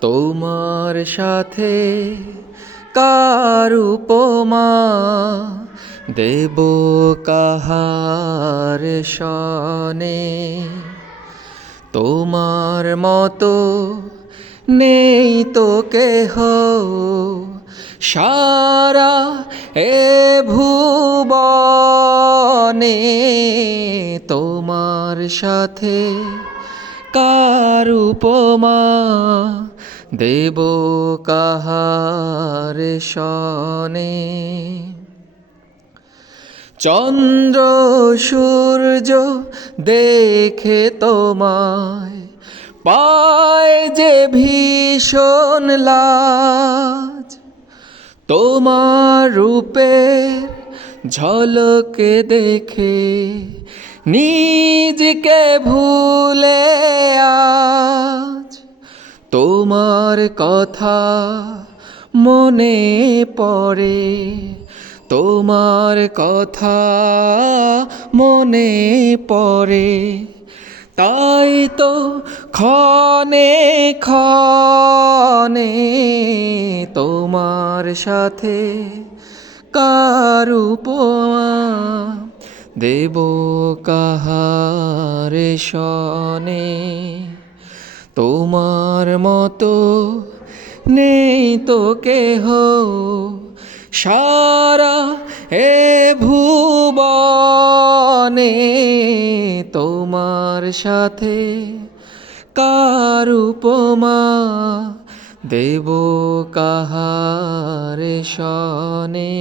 তোমার সাথে কার উপমা দেব কাহার সনে। তোমার মতো নেই তো কেহ সারা এ ভুবনে। তোমার সাথে কার উপমা দেব কাহার সনে। চন্দ্র সূর্য দেখে তোমায় পায় যে ভীষণ লাজ। তোমার রূপের ঝলকে দেখে নিজকে ভুলে আজ। তোমার কথা মনে পড়ে, তোমার কথা মনে পড়ে, তাই তো ক্ষণে ক্ষণে তোমার সাথে কার উপমা দেব কাহার সনে। তোমার মতো নেই তো কেহ সারা এ ভুবনে। তোমার সাথে কার উপমা দেব কাহার সনে।